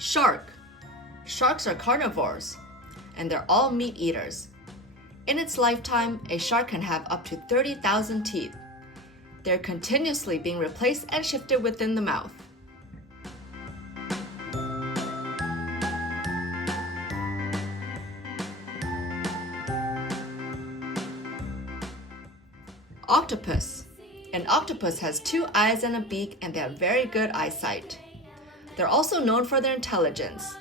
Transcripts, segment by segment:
Shark. Sharks are carnivores, and they're all meat eaters. In its lifetime, a shark can have up to 30,000 teeth. They're continuously being replaced and shifted within the mouth. Octopus. An octopus has 2 eyes and a beak, and they have very good eyesight. They're also known for their intelligence.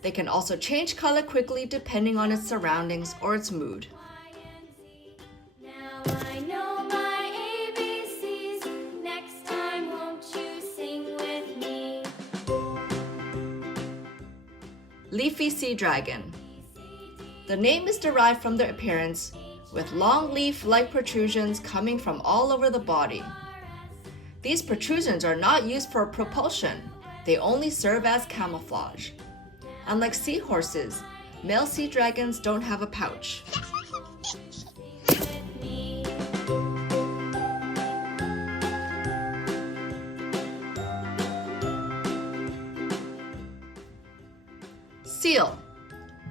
They can also change color quickly depending on its surroundings or its mood. Now I know my ABCs. Next time, won't you sing with me? Leafy sea dragon. The name is derived from their appearance, with long leaf-like protrusions coming from all over the body. These protrusions are not used for propulsion. They only serve as camouflage. Unlike seahorses, male sea dragons don't have a pouch. Seal.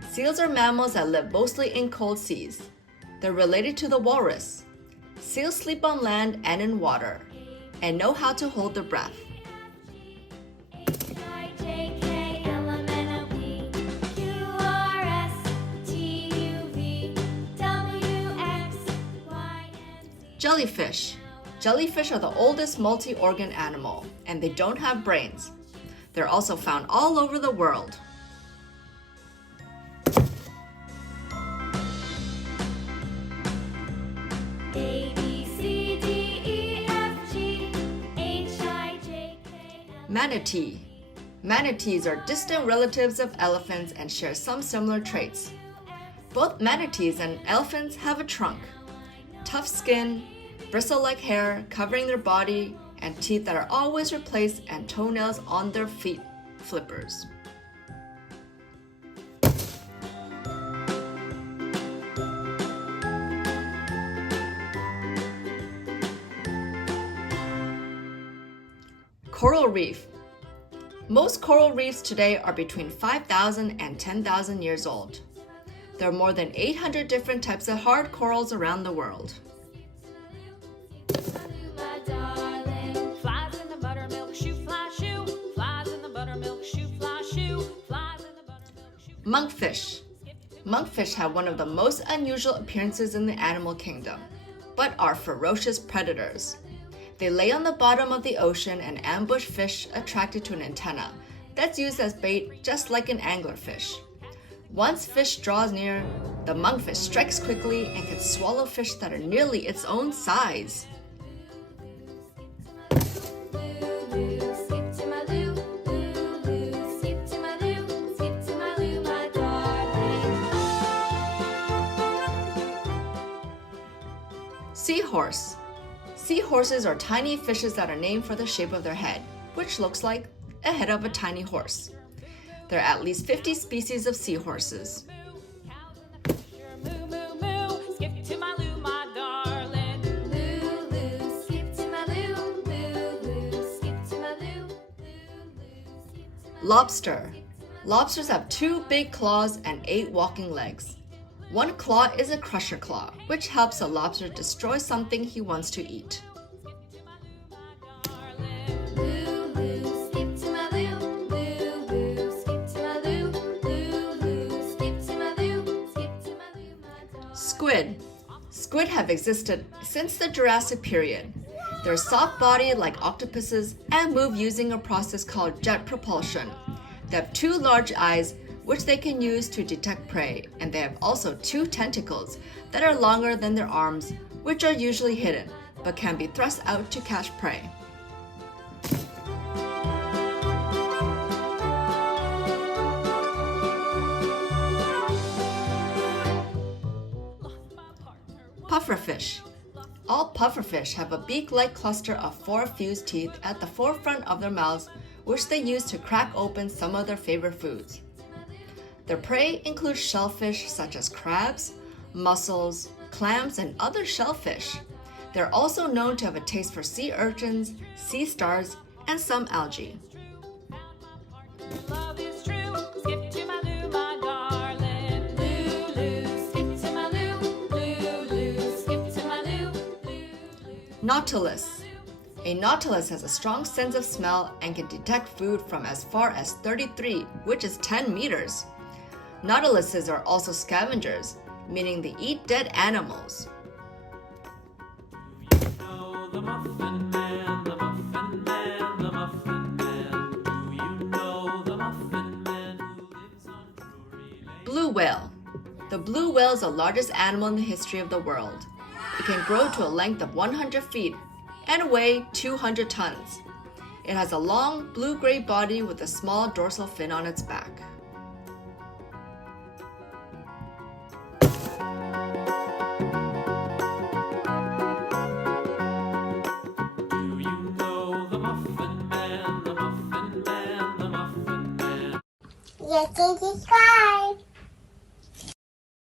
Seals are mammals that live mostly in cold seas. They're related to the walrus. Seals sleep on land and in water, and know how to hold their breath. Jellyfish. Jellyfish are the oldest multi-organ animal, and they don't have brains. They're also found all over the world. Manatee. Manatees are distant relatives of elephants and share some similar traits. Both manatees and elephants have a trunk, tough skin, bristle-like hair covering their body, and teeth that are always replaced, and toenails on their feet flippers. Coral reef. Most coral reefs today are between 5,000 and 10,000 years old. There are more than 800 different types of hard corals around the world. Monkfish. Monkfish have one of the most unusual appearances in the animal kingdom, but are ferocious predators. They lay on the bottom of the ocean and ambush fish attracted to an antenna that's used as bait, just like an anglerfish. Once fish draws near, the monkfish strikes quickly and can swallow fish that are nearly its own size. Seahorse. Seahorses are tiny fishes that are named for the shape of their head, which looks like a head of a tiny horse. There are at least 50 species of seahorses. Lobster. Lobsters have 2 big claws and 8 walking legs. One claw is a crusher claw, which helps a lobster destroy something he wants to eat. Squid. Squid have existed since the Jurassic period. They're soft-bodied like octopuses and move using a process called jet propulsion. They have 2 large eyes, which they can use to detect prey, and they have also 2 tentacles that are longer than their arms, which are usually hidden, but can be thrust out to catch prey. Pufferfish. All pufferfish have a beak-like cluster of 4 fused teeth at the forefront of their mouths, which they use to crack open some of their favorite foods. Their prey includes shellfish such as crabs, mussels, clams, and other shellfish. They're also known to have a taste for sea urchins, sea stars, and some algae. Love is Nautilus. A nautilus has a strong sense of smell and can detect food from as far as 33, which is 10 meters. Nautiluses are also scavengers, meaning they eat dead animals. The Muffin Man, the Muffin Man, the Muffin Man. Do you know the Muffin Man who lives on Drury Lane? Blue whale. The blue whale is the largest animal in the history of the world. It can grow to a length of 100 feet and weigh 200 tons. It has a long blue-gray body with a small dorsal fin on its back. Do you know the Muffin Man, the Muffin Man, the Muffin Man? Yes, and subscribe.